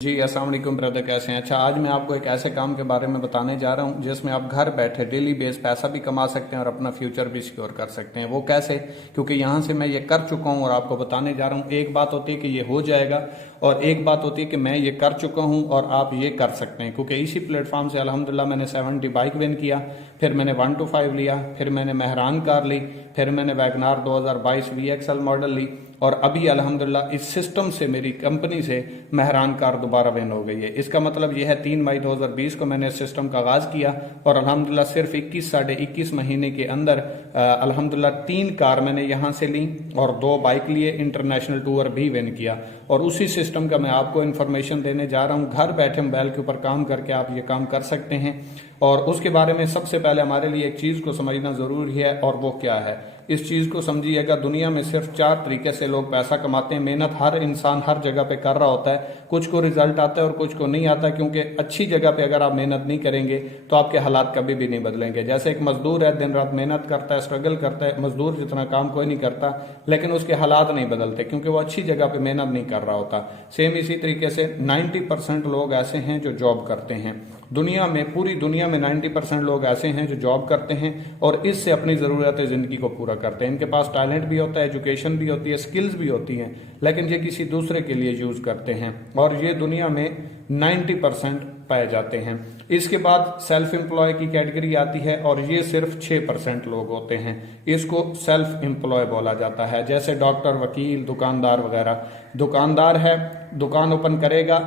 जी अस्सलाम वालेकुम ब्रदर, कैसे हैं? अच्छा, आज मैं आपको एक ऐसे काम के बारे में बताने जा रहा हूं जिसमें आप घर बैठे डेली बेस पैसा भी कमा सकते हैं और अपना फ्यूचर भी सिक्योर कर सकते हैं। वो कैसे? क्योंकि यहां से मैं ये कर चुका हूं और आपको बताने जा रहा हूं। एक बात होती है कि ये हो जाएगा और एक बात होती है कि मैं ये कर चुका हूं और आप ये कर सकते हैं। क्योंकि इसी प्लेटफॉर्म से अल्हम्दुलिल्लाह मैंने 70 बाइक विन किया, फिर मैंने 125 लिया, फिर मैंने मेहरान कार ली, फिर मैंने वैगनार 2022 VXL मॉडल ली और अभी अल्हम्दुलिल्लाह इस सिस्टम से, मेरी कंपनी से मेहरान कार दोबारा विन हो गई है। इसका मतलब यह है 3 मई 2020 को मैंने इस सिस्टम का आगाज किया और अल्हम्दुलिल्लाह सिर्फ 21 साढ़े 21 महीने के अंदर अल्हम्दुलिल्लाह 3 कार मैंने यहां से ली और 2 बाइक लिए, इंटरनेशनल टूर भी विन किया। और उसी सिस्टम का मैं आपको इन्फॉर्मेशन देने जा रहा हूं। घर बैठे मोबाइल के ऊपर काम करके आप ये काम कर सकते हैं। और उसके बारे में सबसे पहले हमारे लिए एक चीज को समझना जरूरी है और वो क्या है। इस चीज को समझिएगा, दुनिया में सिर्फ 4 तरीके से लोग पैसा कमाते हैं। मेहनत हर इंसान हर जगह पे कर रहा होता है, कुछ को रिजल्ट आता है और कुछ को नहीं आता। क्योंकि अच्छी जगह पे अगर आप मेहनत नहीं करेंगे तो आपके हालात कभी भी नहीं बदलेंगे। जैसे एक मजदूर है, दिन रात मेहनत करता है, स्ट्रगल करता है, मजदूर जितना काम कोई नहीं करता, लेकिन उसके हालात नहीं बदलते क्योंकि वो अच्छी जगह पे मेहनत नहीं कर रहा होता। सेम इसी तरीके से 90% लोग ऐसे हैं जो जॉब करते हैं। दुनिया में, पूरी दुनिया में 90% लोग ऐसे हैं जो जॉब करते हैं और इससे अपनी ज़रूरत जिंदगी को पूरा करते हैं। इनके पास टैलेंट भी होता है, एजुकेशन भी होती है, स्किल्स भी होती हैं, लेकिन ये किसी दूसरे के लिए यूज करते हैं और ये दुनिया में 90% पाए जाते हैं। इसके बाद सेल्फ एम्प्लॉय की कैटेगरी आती है और ये सिर्फ 6% लोग होते हैं। इसको सेल्फ एम्प्लॉय बोला जाता है। जैसे डॉक्टर, वकील, दुकानदार वगैरह। दुकानदार है, दुकान ओपन करेगा,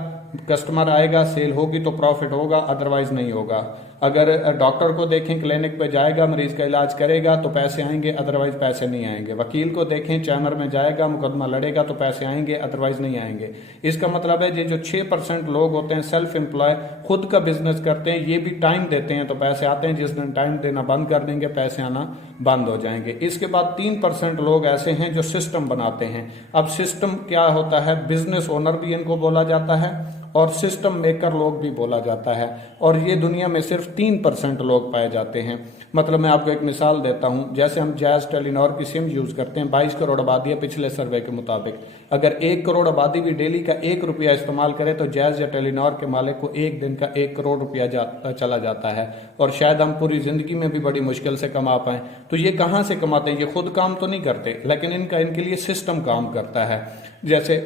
कस्टमर आएगा, सेल होगी तो प्रॉफिट होगा, अदरवाइज नहीं होगा। अगर डॉक्टर को देखें, क्लिनिक पे जाएगा, मरीज का इलाज करेगा तो पैसे आएंगे, अदरवाइज पैसे नहीं आएंगे। वकील को देखें, चैम्बर में जाएगा, मुकदमा लड़ेगा तो पैसे आएंगे, अदरवाइज नहीं आएंगे। इसका मतलब है ये जो 6% लोग होते हैं सेल्फ एम्प्लॉय, खुद का बिजनेस करते हैं, ये भी टाइम देते हैं तो पैसे आते हैं। जिस दिन टाइम देना बंद कर देंगे पैसे आना बंद हो जाएंगे। इसके बाद 3% लोग ऐसे हैं जो सिस्टम बनाते हैं। अब सिस्टम क्या होता है? बिजनेस ओनर भी इनको बोला जाता है और सिस्टम मेकर लोग भी बोला जाता है और ये दुनिया में सिर्फ 3% लोग पाए जाते हैं। मतलब मैं आपको एक मिसाल देता हूं। जैसे हम जैज, टेलीनॉर की सिम यूज करते हैं, 22 करोड़ आबादी है पिछले सर्वे के मुताबिक। अगर 1 करोड़ आबादी भी डेली का 1 रुपया इस्तेमाल करे तो जैज या टेलीनॉर के मालिक को एक दिन का 1 करोड़ रुपया चला जाता है और शायद हम पूरी जिंदगी में भी बड़ी मुश्किल से कमा पाए। तो ये कहां से कमाते हैं? ये खुद काम तो नहीं करते, लेकिन इनके लिए सिस्टम काम करता है। जैसे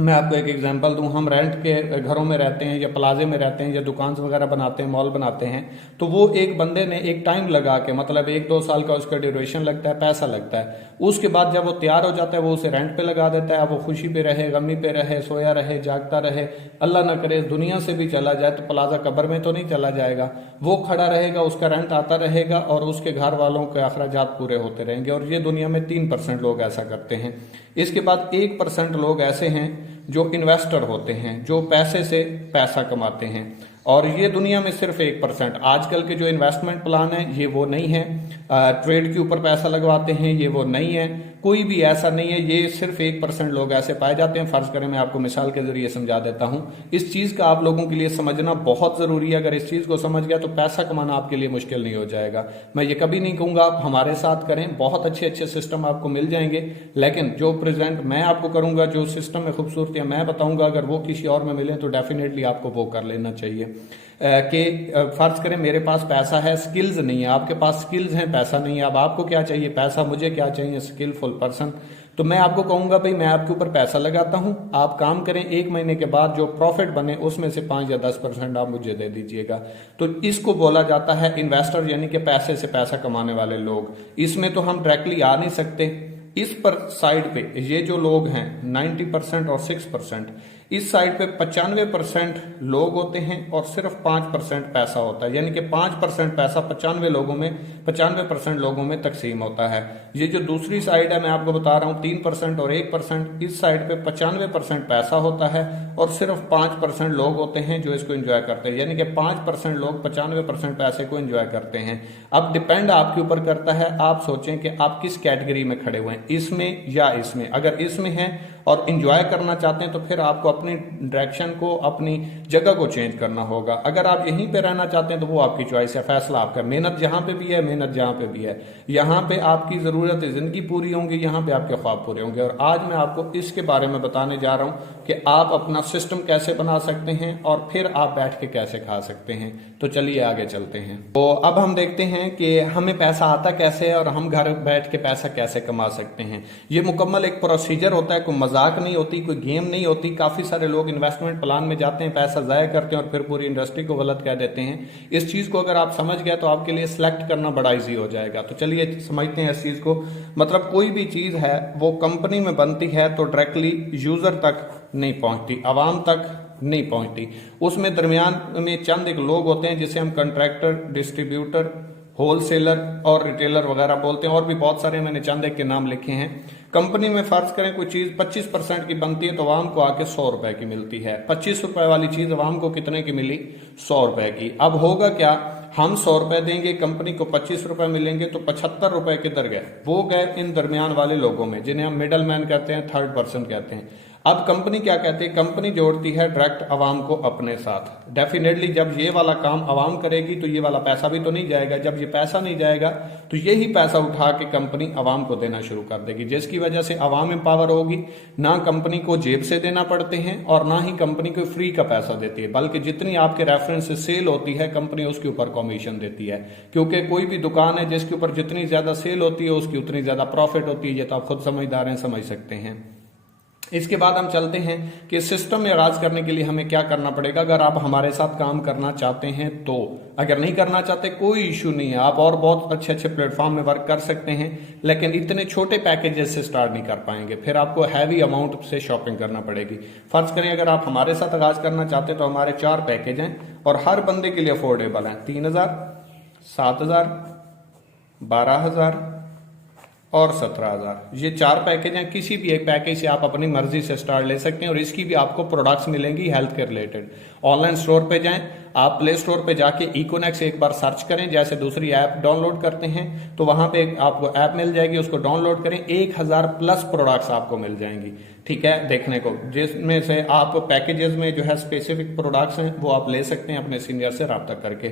मैं आपको एक एग्जांपल दूं, हम रेंट के घरों में रहते हैं या प्लाजे में रहते हैं या दुकान वगैरह बनाते हैं, मॉल बनाते हैं, तो वो एक बंदे ने एक टाइम लगा के, मतलब 1-2 साल का उसका ड्यूरेशन लगता है, पैसा लगता है। उसके बाद जब वो तैयार हो जाता है वो उसे रेंट पे लगा देता है। अब वो खुशी पे रहे, गमी पे रहे, सोया रहे, जागता रहे, अल्लाह ना करे दुनिया से भी चला जाए तो प्लाजा कब्र में तो नहीं चला जाएगा। वो खड़ा रहेगा, उसका रेंट आता रहेगा और उसके घर वालों के अखराजात पूरे होते रहेंगे। और ये दुनिया में 3% लोग ऐसा करते हैं। इसके बाद 1% लोग ऐसे हैं जो इन्वेस्टर होते हैं, जो पैसे से पैसा कमाते हैं और ये दुनिया में सिर्फ 1%। आजकल के जो इन्वेस्टमेंट प्लान है ये वो नहीं है, ट्रेड के ऊपर पैसा लगवाते हैं ये वो नहीं है, कोई भी ऐसा नहीं है। ये सिर्फ 1% लोग ऐसे पाए जाते हैं। फर्ज करें, मैं आपको मिसाल के जरिए समझा देता हूं। इस चीज का आप लोगों के लिए समझना बहुत जरूरी है। अगर इस चीज को समझ गया तो पैसा कमाना आपके लिए मुश्किल नहीं हो जाएगा। मैं ये कभी नहीं कहूंगा आप हमारे साथ करें, बहुत अच्छे अच्छे सिस्टम आपको मिल जाएंगे, लेकिन जो प्रेजेंट मैं आपको करूंगा, जो सिस्टम में खूबसूरतियां मैं बताऊंगा, अगर वो किसी और में मिले तो डेफिनेटली आपको वो कर लेना चाहिए। कि फर्ज करें मेरे पास पैसा है, स्किल्स नहीं है, आपके पास स्किल्स हैं, पैसा नहीं है। अब आपको क्या चाहिए? पैसा। मुझे क्या चाहिए? Skilful person. तो मैं आपको कहूंगा भाई मैं आपके ऊपर पैसा लगाता हूं, आप काम करें, 1 महीने के बाद जो प्रॉफिट बने उसमें से 5 या 10% आप मुझे दे दीजिएगा। तो इसको बोला जाता है इन्वेस्टर, यानी कि पैसे से पैसा कमाने वाले लोग। इसमें तो हम डायरेक्टली आ नहीं सकते। इस पर साइड पे ये जो लोग हैं 90% और 6%, इस साइड पे 95% लोग होते हैं और सिर्फ 5% पैसा होता है। यानी कि 5% पैसा 95% लोगों में तकसीम होता है। ये जो दूसरी साइड है मैं आपको बता रहा हूँ, 3% और 1%, इस साइड पे 95% पैसा होता है और सिर्फ 5% लोग होते हैं जो इसको एंजॉय करते हैं। यानी कि 5% लोग 95% पैसे को एंजॉय करते हैं। अब डिपेंड आपके ऊपर करता है, आप सोचें कि आप किस कैटेगरी में खड़े हुए हैं, इसमें या इसमें। अगर इसमें हैं और इंजॉय करना चाहते हैं तो फिर आपको अपनी डायरेक्शन को, अपनी जगह को चेंज करना होगा। अगर आप यहीं पे रहना चाहते हैं तो वो आपकी चॉइस है, फैसला आपका। मेहनत जहां पे भी है, मेहनत जहां पे भी है, यहाँ पे आपकी जरूरत जिंदगी पूरी होंगी, यहाँ पे आपके ख्वाब पूरे होंगे। और आज मैं आपको इसके बारे में बताने जा रहा हूं कि आप अपना सिस्टम कैसे बना सकते हैं और फिर आप बैठ के कैसे खा सकते हैं। तो चलिए आगे चलते हैं। तो अब हम देखते हैं कि हमें पैसा आता कैसे है और हम घर बैठ के पैसा कैसे कमा सकते हैं। ये मुकम्मल एक प्रोसीजर होता है, कोई मजाक नहीं होती, कोई गेम नहीं होती। काफी सारे लोग इन्वेस्टमेंट प्लान में जाते हैं, पैसा जाया करते हैं और फिर पूरी इंडस्ट्री को गलत कह देते हैं। इस चीज को अगर आप समझ गए तो आपके लिए सिलेक्ट करना बड़ा इजी हो जाएगा। तो चलिए समझते हैं इस चीज को। मतलब कोई भी चीज है वो कंपनी में बनती है तो डायरेक्टली यूजर तक नहीं पहुंचती, आवाम तक नहीं पहुंचती। उसमें दरमियान में चंद एक लोग होते हैं जिसे हम कंट्रैक्टर, डिस्ट्रीब्यूटर, होलसेलर और रिटेलर वगैरह बोलते हैं। और भी बहुत सारे मैंने चंद एक के नाम लिखे हैं। कंपनी में फर्ज करें कोई चीज 25% की बनती है तो आवाम को आके 100 रुपए की मिलती है। 25 रुपए वाली चीज आवाम को कितने की मिली? 100 रुपए की। अब होगा क्या, हम 100 रुपए देंगे, कंपनी को 25 रुपए मिलेंगे, तो 75 रुपए किधर गए? वो गए इन दरमियान वाले लोगों में, जिन्हें हम मिडल मैन कहते हैं, थर्ड पर्सन कहते हैं। अब कंपनी क्या कहती है? कंपनी जोड़ती है डायरेक्ट आवाम को अपने साथ। डेफिनेटली जब ये वाला काम आवाम करेगी तो ये वाला पैसा भी तो नहीं जाएगा। जब ये पैसा नहीं जाएगा तो यही पैसा उठा के कंपनी आवाम को देना शुरू कर देगी, जिसकी वजह से आवाम एम्पावर होगी। ना कंपनी को जेब से देना पड़ते हैं और ना ही कंपनी को फ्री का पैसा देती है, बल्कि जितनी आपके रेफरेंस से सेल होती है कंपनी उसके ऊपर कमीशन देती है। क्योंकि कोई भी दुकान है जिसके ऊपर जितनी ज्यादा सेल होती है उसकी उतनी ज्यादा प्रॉफिट होती है। ये तो आप खुद समझदार हैं, समझ सकते हैं। इसके बाद हम चलते हैं कि सिस्टम में आगाज करने के लिए हमें क्या करना पड़ेगा अगर आप हमारे साथ काम करना चाहते हैं तो। अगर नहीं करना चाहते कोई इश्यू नहीं है, आप और बहुत अच्छे अच्छे प्लेटफॉर्म में वर्क कर सकते हैं, लेकिन इतने छोटे पैकेजेस से स्टार्ट नहीं कर पाएंगे। फिर आपको हैवी अमाउंट से शॉपिंग करना पड़ेगी। फर्ज करें अगर आप हमारे साथ आगाज करना चाहते हैं तो हमारे 4 पैकेज हैं और हर बंदे के लिए अफोर्डेबल हैं। 3000, 7000, 12000 और 17000। ये 4 पैकेज हैं। किसी भी एक पैकेज से आप अपनी मर्जी से स्टार्ट ले सकते हैं और इसकी भी आपको प्रोडक्ट्स मिलेंगी हेल्थ के रिलेटेड। ऑनलाइन स्टोर पे जाएं, आप प्ले स्टोर पे जाके इकोनेक्स एक बार सर्च करें, जैसे दूसरी ऐप डाउनलोड करते हैं तो वहां पे आपको ऐप मिल जाएगी, उसको डाउनलोड करें। 1000 प्लस प्रोडक्ट्स आपको मिल जाएंगी, ठीक है, देखने को, जिसमें से आप पैकेजेस में जो है स्पेसिफिक प्रोडक्ट्स हैं वो आप ले सकते हैं अपने सीनियर से रब्ता करके।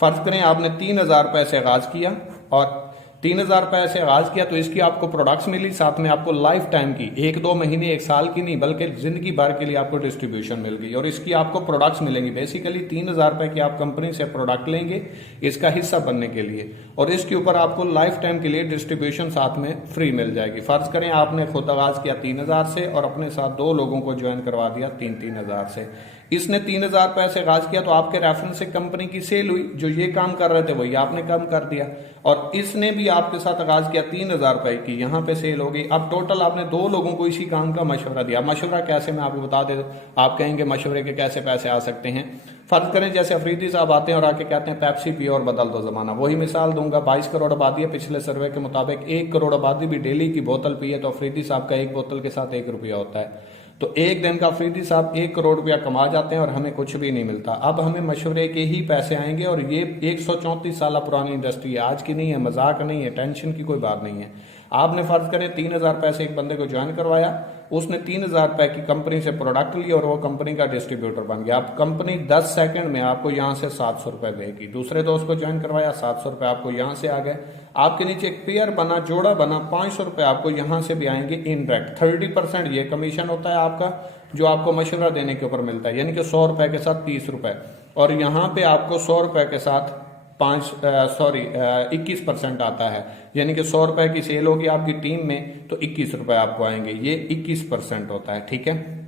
फर्ज करें आपने 3000 रुपए से आगाज किया और 3000 रुपए से आगाज किया तो इसकी आपको प्रोडक्ट्स मिली, साथ में आपको लाइफ टाइम की, 1-2 महीने 1 साल की नहीं बल्कि जिंदगी भर के लिए आपको डिस्ट्रीब्यूशन मिल गई और इसकी आपको प्रोडक्ट्स मिलेंगी। बेसिकली 3000 रुपए की आप कंपनी से प्रोडक्ट लेंगे इसका हिस्सा बनने के लिए और इसके ऊपर आपको लाइफ टाइम के लिए डिस्ट्रीब्यूशन साथ में फ्री मिल जाएगी। फर्ज करें आपने खुद आगाज किया 3000 से और अपने साथ 2 लोगों को ज्वाइन करवा दिया 3-3000 से। इसने 3000 रुपए से आगाज किया तो आपके रेफरेंस से कंपनी की सेल हुई, जो ये काम कर रहे थे वही आपने कम कर दिया और इसने भी आपके साथ आगाज किया 3000 रुपए की, यहाँ पे सेल हो गई। अब टोटल आपने 2 लोगों को इसी काम का मशवरा दिया। मशवरा कैसे, मैं आपको बता दे, आप कहेंगे मशवरे के कैसे पैसे आ सकते हैं। फर्ज करें जैसे अफरीदी साहब आते हैं और आके कहते हैं पेप्सी पियो और बदल दो जमाना। वही मिसाल दूंगा, 22 करोड़ आबादी है, पिछले सर्वे के मुताबिक 1 करोड़ आबादी भी डेली की बोतल पिए तो अफरीदी साहब का एक बोतल के साथ 1 रुपया होता है। तो एक दिन का अफरीदी साहब 1 करोड़ रुपया कमा जाते हैं और हमें कुछ भी नहीं मिलता। अब हमें मशवरे के ही पैसे आएंगे और ये 134 साल पुरानी इंडस्ट्री है, आज की नहीं है, मजाक नहीं है, टेंशन की कोई बात नहीं है। आपने फर्ज करें 3000 पैसे एक बंदे को ज्वाइन करवाया, उसने 3000 रुपए की कंपनी से प्रोडक्ट ली और वो कंपनी का डिस्ट्रीब्यूटर बन गया। अब कंपनी 10 सेकंड में आपको यहां से 700 रुपए देगी। दूसरे दोस्त को ज्वाइन करवाया, 700 रुपए आपको यहां से आ गए। आपके नीचे एक पेयर बना, जोड़ा बना, 500 रुपए आपको यहां से भी आएंगे इनडायरेक्ट। 30% ये कमीशन होता है आपका जो आपको मशवरा देने के ऊपर मिलता है, यानी कि 100 रुपए के साथ 30 रुपए और यहाँ पे आपको 100 रुपए के साथ 21% आता है, यानी कि 100 रुपए की सेल होगी आपकी टीम में तो 21 रुपए आपको आएंगे। ये 21% होता है, ठीक है।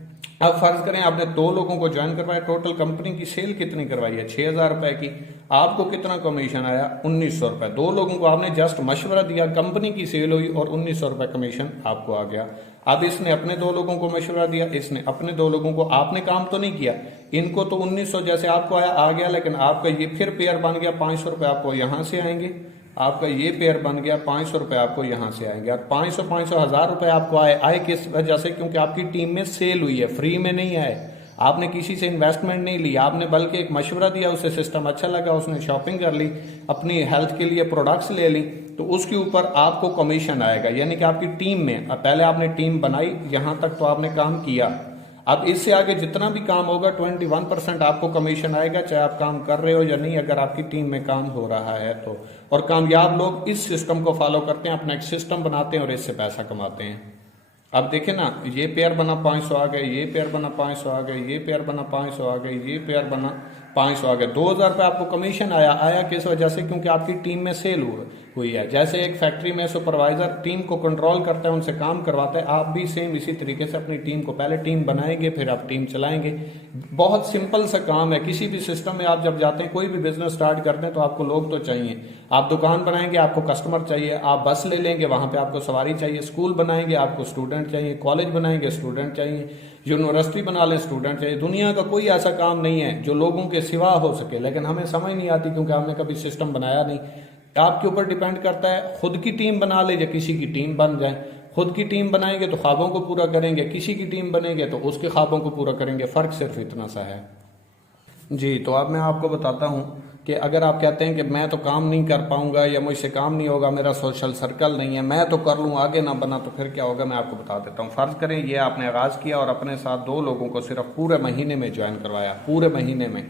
अब फर्ज करें आपने 2 लोगों को ज्वाइन करवाया, टोटल कंपनी की सेल कितनी करवाई है? 6000 रुपए की। आपको कितना कमीशन आया? 1900 रुपए। 2 लोगों को आपने जस्ट मशवरा दिया, कंपनी की सेल हुई और 1900 रुपए कमीशन आपको आ गया। अब इसने अपने 2 लोगों को मशवरा दिया, इसने अपने 2 लोगों को, आपने काम तो नहीं किया, इनको तो 1900 जैसे आपको आया आ गया, लेकिन आपका ये फिर पेयर बन गया, 500 रुपए आपको यहां से आएंगे, आपका ये पेयर बन गया, 500 रुपए आपको यहां से आएंगे और 500 1000 रुपए आपको आए किस वजह से? क्योंकि आपकी टीम में सेल हुई है, फ्री में नहीं आए। आपने किसी से इन्वेस्टमेंट नहीं ली, आपने बल्कि एक मशवरा दिया, उसे सिस्टम अच्छा लगा, उसने शॉपिंग कर ली, अपनी हेल्थ के लिए प्रोडक्ट्स ले ली तो उसके ऊपर आपको कमीशन आएगा। यानी कि आपकी टीम में, अब पहले आपने टीम बनाई, यहां तक तो आपने काम किया, अब इससे आगे जितना भी काम होगा 21% आपको कमीशन आएगा, चाहे आप काम कर रहे हो या नहीं, अगर आपकी टीम में काम हो रहा है तो। और कामयाब लोग इस सिस्टम को फॉलो करते हैं, अपना एक सिस्टम बनाते हैं और इससे पैसा कमाते हैं। अब देखें ना, ये पेयर बना 500 आ गए, ये पेयर बना 500 आ गए, ये पेयर बना 500 आ गए, ये पेयर बना 500 आ गए, 2000 रुपये आपको कमीशन आया। आया किस वजह से? क्योंकि आपकी टीम में सेल हुई है। जैसे एक फैक्ट्री में सुपरवाइजर टीम को कंट्रोल करता है, उनसे काम करवाता है, आप भी सेम इसी तरीके से अपनी टीम को पहले टीम बनाएंगे, फिर आप टीम चलाएंगे। बहुत सिंपल सा काम है। किसी भी सिस्टम में आप जब जाते हैं, कोई भी बिजनेस स्टार्ट करते हैं, तो आपको लोग तो चाहिए। आप दुकान बनाएंगे, आपको कस्टमर चाहिए। आप बस ले लेंगे, वहां पे आपको सवारी चाहिए। स्कूल बनाएंगे, आपको स्टूडेंट चाहिए। कॉलेज बनाएंगे, स्टूडेंट चाहिए। यूनिवर्सिटी बना ले, स्टूडेंट चाहिए। दुनिया का कोई ऐसा काम नहीं है जो लोगों के सिवा हो सके, लेकिन हमें समझ नहीं आती क्योंकि हमने कभी सिस्टम बनाया नहीं। आपके ऊपर डिपेंड करता है, खुद की टीम बना ले या किसी की टीम बन जाए। खुद की टीम बनाएंगे तो ख्वाबों को पूरा करेंगे, किसी की टीम बनेंगे तो उसके ख्वाबों को पूरा करेंगे। फर्क सिर्फ इतना सा है जी। तो अब मैं आपको बताता हूं कि अगर आप कहते हैं कि मैं तो काम नहीं कर पाऊंगा या मुझसे काम नहीं होगा, मेरा सोशल सर्कल नहीं है, मैं तो कर लूँ, आगे ना बना, तो फिर क्या होगा मैं आपको बता देता हूँ। फर्ज करें ये आपने आगाज किया और अपने साथ 2 लोगों को सिर्फ पूरे महीने में ज्वाइन करवाया, पूरे महीने में,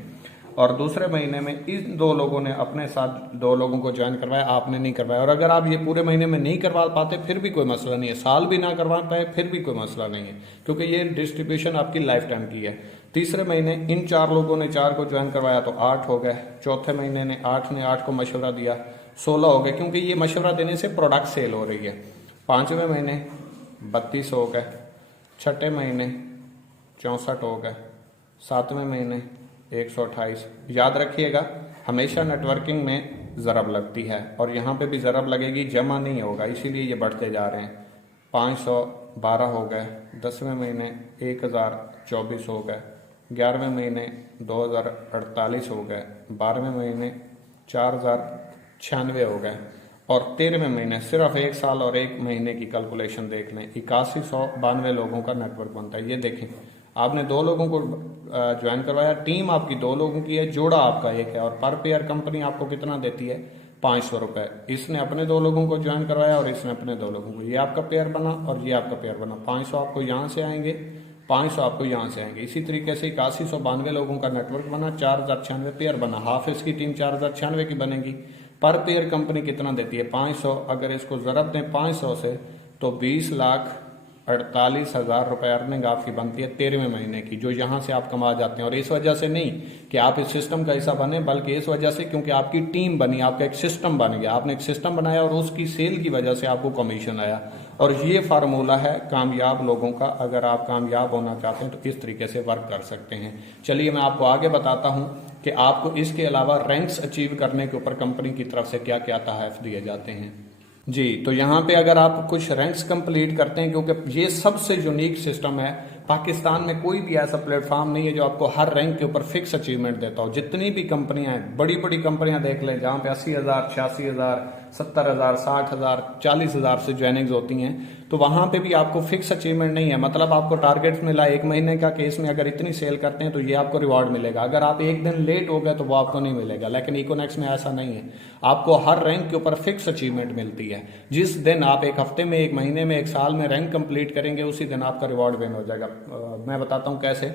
और दूसरे महीने में इन 2 लोगों ने अपने साथ 2 लोगों को ज्वाइन करवाया, आपने नहीं करवाया। और अगर आप ये पूरे महीने में नहीं करवा पाते फिर भी कोई मसला नहीं है, साल भी ना करवा पाए फिर भी कोई मसला नहीं है, क्योंकि ये डिस्ट्रीब्यूशन आपकी लाइफ टाइम की है। तीसरे महीने इन 4 लोगों ने 4 को ज्वाइन करवाया तो 8 हो गए। चौथे महीने ने 8 को मशवरा दिया, 16 हो गए, क्योंकि ये मशवरा देने से प्रोडक्ट सेल हो रही है। 5वें महीने 32 हो गए। 6ठे महीने 64 हो गए। 7वें महीने 128। याद रखिएगा, हमेशा नेटवर्किंग में ज़रब लगती है और यहाँ पे भी ज़रब लगेगी, जमा नहीं होगा, इसीलिए ये बढ़ते जा रहे हैं। 512 हो गए। 10वें महीने 1024 हो गए। 11वें महीने 2048 हो गए। 12वें महीने 4096 हो गए। और 13वें महीने, सिर्फ 1 साल और 1 महीने की कैलकुलेशन देख लें, 8192 लोगों का नेटवर्क बनता है। ये देखें, आपने 2 लोगों को ज्वाइन करवाया, टीम आपकी 2 लोगों की है, जोड़ा आपका 1 है, और पर पेयर कंपनी आपको कितना देती है? 500 रुपए। इसने अपने 2 लोगों को ज्वाइन करवाया और इसने अपने 2 लोगों को, ये आपका पेयर बना और ये आपका पेयर बना। 500 आपको यहाँ से आएंगे, 500 आपको यहाँ से आएंगे। इसी तरीके से 8192 लोगों का नेटवर्क बना, 4096 पेयर बना। हाफिज की टीम 4096 की बनेगी। पर पेयर कंपनी कितना देती है? 500। अगर इसको ज़रब दें 500 से तो 20,48,000 रुपए अर्निंग आपकी बनती है 13वें महीने की, जो यहाँ से आप कमा जाते हैं। और इस वजह से नहीं कि आप इस सिस्टम का हिस्सा बने, बल्कि इस वजह से क्योंकि आपकी टीम बनी, आपका एक सिस्टम बन गया, आपने एक सिस्टम बनाया और उसकी सेल की वजह से आपको कमीशन आया। और ये फार्मूला है कामयाब लोगों का। अगर आप कामयाब होना चाहते हैं तो इस तरीके से वर्क कर सकते हैं। चलिए मैं आपको आगे बताता हूँ कि आपको इसके अलावा रैंक्स अचीव करने के ऊपर कंपनी की तरफ से क्या क्या तहफ़ दिए जाते हैं। जी, तो यहाँ पे अगर आप कुछ रैंक्स कंप्लीट करते हैं, क्योंकि ये सबसे यूनिक सिस्टम है, पाकिस्तान में कोई भी ऐसा प्लेटफॉर्म नहीं है जो आपको हर रैंक के ऊपर फिक्स अचीवमेंट देता हो। जितनी भी कंपनियां हैं, बड़ी बड़ी कंपनियां देख लें, जहाँ पे 80,000, 86,000, 70,000, 60,000, 40,000 से ज्वाइनिंग्स होती हैं, तो वहां पे भी आपको फिक्स अचीवमेंट नहीं है। मतलब आपको टारगेट मिला 1 महीने का, केस में अगर इतनी सेल करते हैं तो ये आपको रिवॉर्ड मिलेगा। अगर आप 1 दिन लेट हो गए तो वो आपको नहीं मिलेगा। लेकिन इकोनेक्स में ऐसा नहीं है, आपको हर रैंक के ऊपर फिक्स अचीवमेंट मिलती है। जिस दिन आप 1 हफ्ते में, 1 महीने में, 1 साल में रैंक कंप्लीट करेंगे, उसी दिन आपका रिवॉर्ड विन हो जाएगा। मैं बताता हूँ कैसे।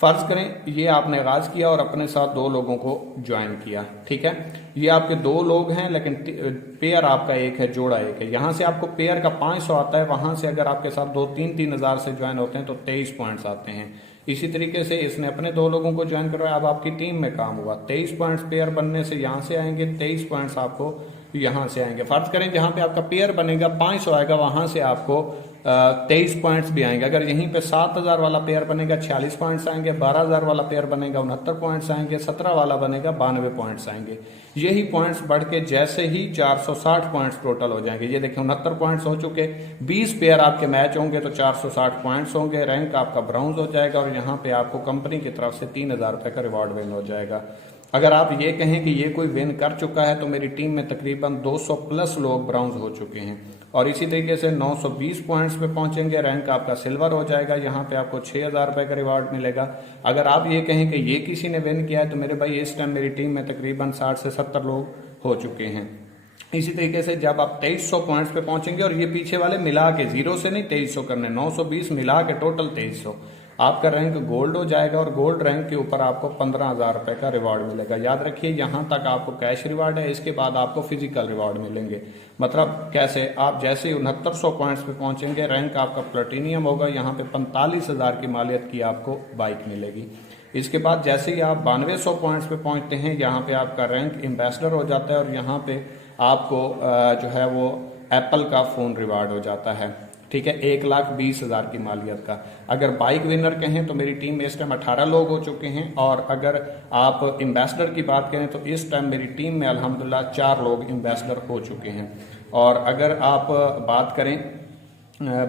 फर्ज करें ये आपने आगाज किया और अपने साथ 2 लोगों को ज्वाइन किया, ठीक है। ये आपके 2 लोग हैं, लेकिन पेयर आपका 1 है, जोड़ा 1 है। यहां से आपको पेयर का 500 आता है, वहां से अगर आपके साथ 2-3 हज़ार से ज्वाइन होते हैं तो 23 पॉइंट्स आते हैं। इसी तरीके से इसने अपने 2 लोगों को ज्वाइन करवाया, अब आपकी टीम में काम हुआ। 23 पॉइंट्स पेयर बनने से यहां से आएंगे, 23 पॉइंट्स आपको यहां से आएंगे। फर्ज करें जहां पे आपका पेयर बनेगा 500 आएगा, वहां से आपको 23 पॉइंट्स भी आएंगे। अगर यहीं पे 7,000 वाला पेयर बनेगा 46 पॉइंट्स आएंगे, 12,000 वाला पेयर बनेगा 69 पॉइंट्स आएंगे, 17 वाला बनेगा 92 पॉइंट्स आएंगे। यही पॉइंट्स बढ़ के जैसे ही 460 पॉइंट्स टोटल हो जाएंगे। ये देखिए 69 पॉइंट्स हो चुके, 20 पेयर आपके मैच होंगे तो 460 पॉइंट्स होंगे, रैंक आपका ब्राउन्ज हो जाएगा और यहाँ पे आपको कंपनी की तरफ से 3,000 रुपए का रिवॉर्ड विन हो जाएगा। अगर आप ये कहें कि ये कोई विन कर चुका है तो मेरी टीम में तकरीबन 200 प्लस लोग ब्राउन्ज हो चुके हैं। और इसी तरीके से 920 पॉइंट्स पे पहुंचेंगे, रैंक आपका सिल्वर हो जाएगा, यहाँ पे आपको 6,000 रुपए का रिवॉर्ड मिलेगा। अगर आप ये कहें कि ये किसी ने विन किया है तो मेरे भाई इस टाइम मेरी टीम में तकरीबन 60 से 70 लोग हो चुके हैं। इसी तरीके से जब आप 2300 पॉइंट्स पे पहुंचेंगे, और ये पीछे वाले मिला के, जीरो से नहीं 2300 करने, 920 मिला के टोटल 2300, आपका रैंक गोल्ड हो जाएगा। और गोल्ड रैंक के ऊपर आपको 15,000 रुपए का रिवॉर्ड मिलेगा। याद रखिए, यहां तक आपको कैश रिवॉर्ड है, इसके बाद आपको फिजिकल रिवॉर्ड मिलेंगे। मतलब कैसे, आप जैसे ही 6900 पॉइंट्स पे पहुंचेंगे, रैंक आपका प्लेटिनियम होगा, यहाँ पे 45,000 की मालियत की आपको बाइक मिलेगी। इसके बाद जैसे ही आप 9200 पॉइंट्स पे पहुंचते हैं, यहाँ पे आपका रैंक एम्बेसडर हो जाता है, और यहाँ पे आपको जो है वो एप्पल का फोन रिवार्ड हो जाता है। ठीक है, 1,20,000 की मालियत का। अगर बाइक विनर कहें तो मेरी टीम में इस टाइम 18 लोग हो चुके हैं, और अगर आप एम्बेसडर की बात करें तो इस टाइम मेरी टीम में अल्हम्दुलिल्लाह 4 लोग एम्बेसडर हो चुके हैं। और अगर आप बात करें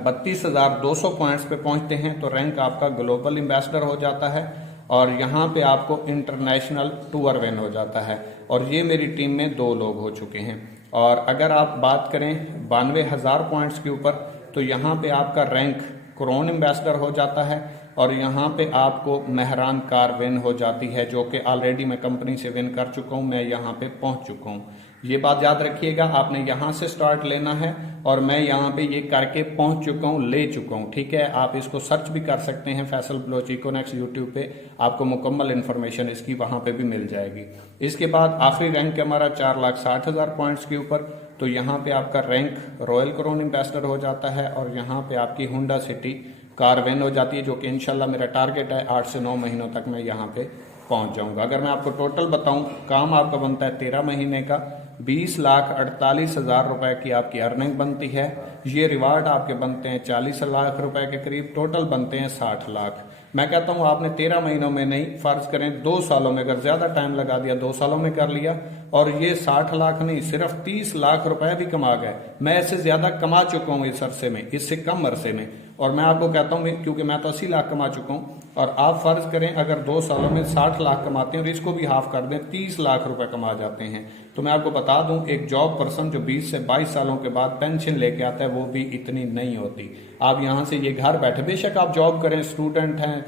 32,200 पॉइंट्स पे पहुंचते हैं तो रैंक आपका ग्लोबल एम्बेसडर हो जाता है, और यहाँ पे आपको इंटरनेशनल टूर विन हो जाता है। और ये मेरी टीम में 2 लोग हो चुके हैं। और अगर आप बात करें 92,000 पॉइंट्स के ऊपर, तो यहाँ पे आपका रैंक क्रोन एम्बेसडर हो जाता है, और यहाँ पे आपको मेहरान कार विन हो जाती है, जो कि ऑलरेडी मैं कंपनी से विन कर चुका हूँ, मैं यहाँ पे पहुंच चुका हूँ। ये बात याद रखिएगा, आपने यहाँ से स्टार्ट लेना है, और मैं यहाँ पे ये करके पहुंच चुका हूँ, ले चुका हूँ। ठीक है, आप इसको सर्च भी कर सकते हैं, फैसल बलोच इकोनेक्स यूट्यूब पे, आपको मुकम्मल इन्फॉर्मेशन इसकी वहां पे भी मिल जाएगी। इसके बाद आखिरी रैंक है हमारा 4,60,000 पॉइंट्स के ऊपर, तो यहाँ पे आपका रैंक रॉयल क्रोन एम्बेसडर हो जाता है, और यहाँ पे आपकी होंडा सिटी कार विन हो जाती है, जो कि इंशाल्लाह मेरा टारगेट है 8 से 9 महीनों तक मैं यहाँ पे पहुंच जाऊंगा। अगर मैं आपको टोटल बताऊं, काम आपका बनता है 13 महीने का, 20,48,000 रुपए की आपकी अर्निंग बनती है। ये रिवार्ड आपके बनते हैं 40 लाख रुपए के करीब, टोटल बनते हैं 60 लाख। मैं कहता हूं आपने 13 महीनों में नहीं, फर्ज करें 2 सालों में, अगर ज्यादा टाइम लगा दिया 2 सालों में कर लिया, और ये 60 लाख नहीं सिर्फ 30 लाख रुपए भी कमा गए। मैं इससे ज्यादा कमा चुका हूं इस अरसे में, इससे कम अरसे में। और मैं आपको कहता हूं, क्योंकि मैं तो 80 लाख कमा चुका हूं, और आप फर्ज करें अगर 2 सालों में 60 लाख कमाते हैं और इसको भी हाफ कर दें, 30 लाख रुपए कमा जाते हैं। तो मैं आपको बता दूं, एक जॉब पर्सन जो 20 से 22 सालों के बाद पेंशन लेके आता है, वो भी इतनी नहीं होती। आप यहां से ये घर बैठे, बेशक आप जॉब करें, स्टूडेंट हैं,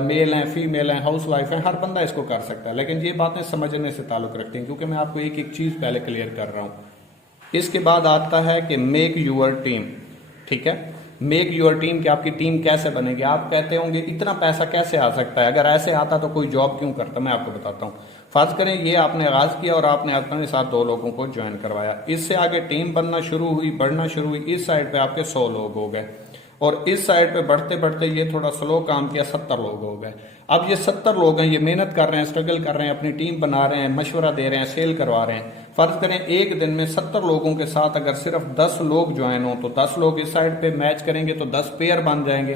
मेल हैं, फीमेल हैं, हाउस वाइफ हैं, हर बंदा इसको कर सकता है, लेकिन ये बातें समझने से ताल्लुक रखती हैं, क्योंकि मैं आपको एक एक चीज पहले क्लियर कर रहा हूं। इसके बाद आता है कि मेक यूर टीम। ठीक है, मेक यूर टीम, कि आपकी टीम कैसे बनेगी। आप कहते होंगे इतना पैसा कैसे आ सकता है, अगर ऐसे आता तो कोई जॉब क्यों करता। मैं आपको बताता हूँ। फर्ज करें ये आपने आगाज किया और आपने अपने साथ 2 लोगों को ज्वाइन करवाया, इससे आगे टीम बनना शुरू हुई, बढ़ना शुरू हुई, इस साइड पे आपके 100 लोग हो गए, और इस साइड पे बढ़ते बढ़ते ये थोड़ा स्लो काम किया, 70 लोग हो गए। अब ये 70 लोग हैं, ये मेहनत कर रहे हैं, स्ट्रगल कर रहे हैं, अपनी टीम बना रहे हैं, मशवरा दे रहे हैं, सेल करवा रहे हैं। फर्ज करें एक दिन में 70 लोगों के साथ अगर सिर्फ 10 लोग ज्वाइन हो, तो 10 लोग इस साइड पे मैच करेंगे तो 10 पेयर बन जाएंगे।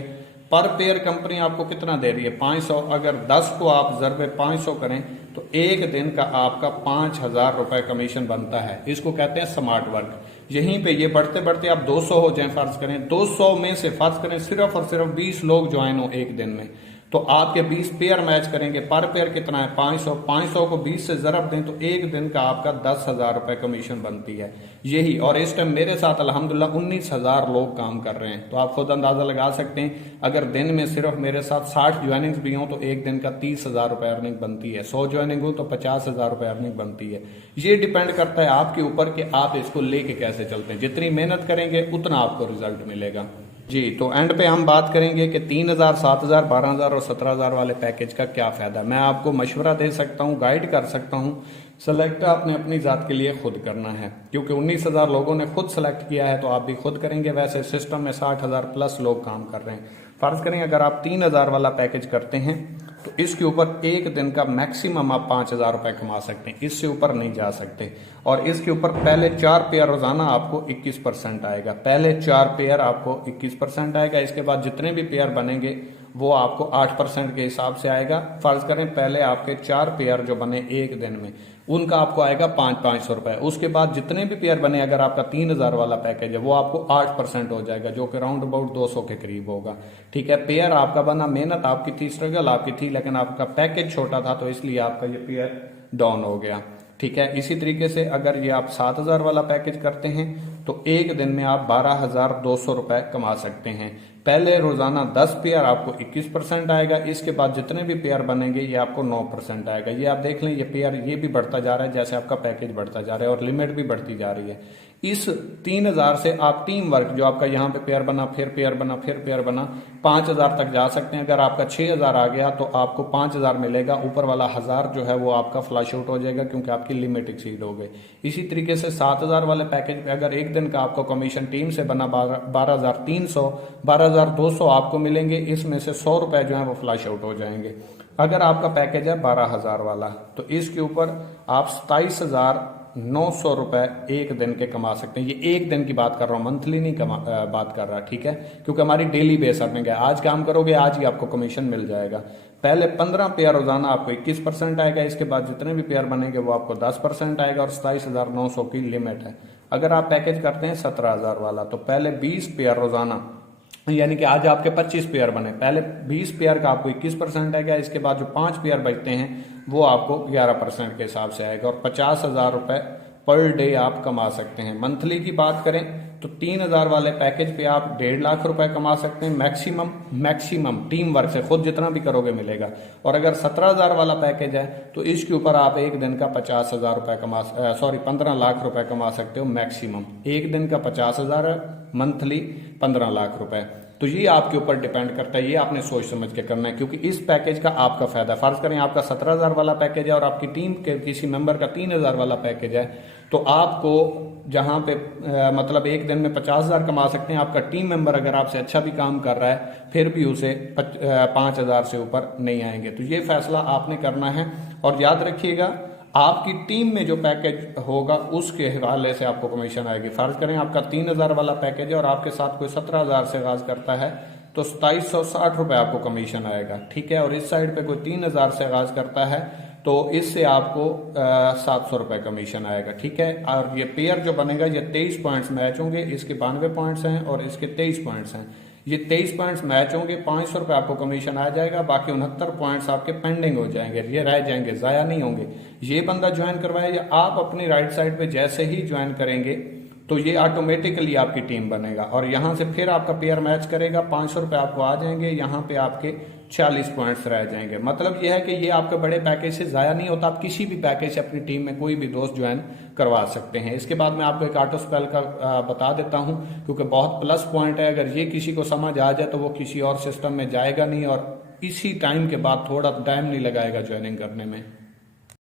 पर पेयर कंपनी आपको कितना दे रही है, 500। अगर 10 को आप ज़रबे 500 करें तो एक दिन का आपका 5,000 रुपए कमीशन बनता है। इसको कहते हैं स्मार्ट वर्क। यहीं पे ये बढ़ते बढ़ते आप 200 हो जाए, फर्ज करें 200 में से फर्ज करें सिर्फ और सिर्फ 20 लोग ज्वाइन हो एक दिन में, तो आपके 20 पेयर मैच करेंगे। पर पेयर कितना है, 500। 500 को 20 से ज़रब दें तो एक दिन का आपका 10,000 रुपए कमीशन बनती है यही। और इस टाइम मेरे साथ अल्हम्दुलिल्लाह 19,000 लोग काम कर रहे हैं, तो आप खुद अंदाजा लगा सकते हैं। अगर दिन में सिर्फ मेरे साथ 60 ज्वाइनिंग्स भी हों तो एक दिन का 30,000 रुपए अर्निंग बनती है। 100 ज्वाइनिंग हो तो 50,000 रुपए अर्निंग बनती है। ये डिपेंड करता है आपके ऊपर कि आप इसको लेके कैसे चलते हैं। जितनी मेहनत करेंगे उतना आपको रिजल्ट मिलेगा जी। तो एंड पे हम बात करेंगे कि 3,000, 7,000, 12,000 और 17,000 वाले पैकेज का क्या फायदा। मैं आपको मशवरा दे सकता हूँ, गाइड कर सकता हूँ, सेलेक्ट आपने अपनी जात के लिए खुद करना है, क्योंकि 19,000 लोगों ने खुद सेलेक्ट किया है तो आप भी खुद करेंगे। वैसे सिस्टम में 60,000 प्लस लोग काम कर रहे हैं। फर्ज करें अगर आप 3,000 वाला पैकेज करते हैं तो इसके ऊपर एक दिन का मैक्सिमम आप 5,000 रुपए कमा सकते हैं, इससे ऊपर नहीं जा सकते। और इसके ऊपर पहले 4 पेयर रोजाना आपको 21% आएगा, पहले 4 पेयर आपको 21% आएगा। इसके बाद जितने भी पेयर बनेंगे वो आपको 8% के हिसाब से आएगा। फर्ज करें पहले आपके 4 पेयर जो बने एक दिन में उनका आपको आएगा 500 रुपए। उसके बाद जितने भी पेयर बने, अगर आपका 3,000 वाला पैकेज है वो आपको 8% हो जाएगा, जो कि राउंड अबाउट 200 के करीब होगा। ठीक है, पेयर आपका बना, मेहनत आपकी थी, स्ट्रगल आपकी थी, लेकिन आपका पैकेज छोटा था तो इसलिए आपका ये पेयर डाउन हो गया। ठीक है, इसी तरीके से अगर ये आप 7,000 वाला पैकेज करते हैं तो एक दिन में आप 12,200 रुपए कमा सकते हैं। पहले रोजाना 10 पेयर आपको 21% आएगा, इसके बाद जितने भी पेयर बनेंगे ये आपको 9% आएगा। ये आप देख लें, ये पेयर ये भी बढ़ता जा रहा है जैसे आपका पैकेज बढ़ता जा रहा है और लिमिट भी बढ़ती जा रही है। इस 3000 से आप टीम वर्क जो आपका यहाँ पे पेयर बना, फिर पेयर बना, फिर पेयर बना, 5000 तक जा सकते हैं। अगर आपका 6000 आ गया तो आपको 5000 मिलेगा, ऊपर वाला 1000 जो है वो आपका फ्लश आउट हो जाएगा क्योंकि आपकी लिमिट एक्सीड हो गई। इसी तरीके से 7000 वाले पैकेज पे अगर एक दिन का आपको कमीशन टीम से बना 12300, 12200 आपको मिलेंगे, इसमें से 100 रुपए जो है वो फ्लश आउट हो जाएंगे। अगर आपका पैकेज है 12000 वाला तो इसके ऊपर आप 27900 रुपए एक दिन के कमा सकते हैं। ये एक दिन की बात कर रहा हूं, मंथली नहीं बात कर रहा, ठीक है, क्योंकि हमारी डेली बेस अर्निंग है। आज काम करोगे आज ही आपको कमीशन मिल जाएगा। पहले 15 पेयर रोजाना आपको 21% आएगा, इसके बाद जितने भी पेयर बनेंगे वो आपको 10% आएगा और 27900 की लिमिट है। अगर आप पैकेज करते हैं 17000 वाला तो पहले 20 पेयर रोजाना, यानी कि आज आपके 25 पेयर बने, पहले 20 पेयर का आपको 21% आएगा, इसके बाद जो 5 पेयर बचते हैं वो आपको 11% के हिसाब से आएगा और 50,000 रुपए पर डे आप कमा सकते हैं। मंथली की बात करें तो 3000 वाले पैकेज पे आप 1.5 लाख रुपए कमा सकते हैं मैक्सिमम टीम वर्क से, खुद जितना भी करोगे मिलेगा। और अगर 17000 वाला पैकेज है तो इसके ऊपर आप एक दिन का 50,000 रुपए 15 लाख रुपए कमा सकते हो मैक्सिमम। एक दिन का 50,000 है, मंथली 15 लाख रुपए। तो ये आपके ऊपर डिपेंड करता है, ये आपने सोच समझ के करना है क्योंकि इस पैकेज का आपका फायदा, फर्ज करें आपका 17000 वाला पैकेज है और आपकी टीम के किसी मेंबर का 3000 वाला पैकेज है तो आपको जहां पे मतलब एक दिन में 50,000 कमा सकते हैं। आपका टीम मेंबर अगर आपसे अच्छा भी काम कर रहा है फिर भी उसे 5000 से ऊपर नहीं आएंगे। तो ये फैसला आपने करना है और याद रखिएगा आपकी टीम में जो पैकेज होगा उसके हवाले से आपको कमीशन आएगी। फर्ज करें आपका 3000 वाला पैकेज है और आपके साथ कोई 17000 से आगाज करता है तो 2760 रुपए आपको कमीशन आएगा, ठीक है। और इस साइड पे कोई 3000 से आगाज करता है तो इससे आपको 700 रुपए कमीशन आएगा, ठीक है। और ये पेयर जो बनेगा ये 23 पॉइंट्स मैच होंगे, इसके 92 पॉइंट्स हैं और इसके 23 पॉइंट्स हैं। ये 23 पॉइंट्स मैच होंगे, 500 रुपए आपको कमीशन आ जाएगा, बाकी 69 पॉइंट्स आपके पेंडिंग हो जाएंगे, ये रह जाएंगे, जाया नहीं होंगे। ये बंदा ज्वाइन करवाए या आप अपनी राइट साइड पे जैसे ही ज्वाइन करेंगे तो ये ऑटोमेटिकली आपकी टीम बनेगा और यहां से फिर आपका पेयर मैच करेगा, 500 रुपए आपको आ जाएंगे, यहाँ पे आपके 40 पॉइंट्स रह जाएंगे। मतलब यह है कि ये आपके बड़े पैकेज से जाया नहीं होता, आप किसी भी पैकेज से अपनी टीम में कोई भी दोस्त ज्वाइन करवा सकते हैं। इसके बाद मैं आपको एक ऑटो स्पेल का बता देता हूं क्योंकि बहुत प्लस पॉइंट है, अगर ये किसी को समझ आ जाए तो वो किसी और सिस्टम में जाएगा नहीं और इसी टाइम के बाद थोड़ा टाइम नहीं लगाएगा ज्वाइनिंग करने में।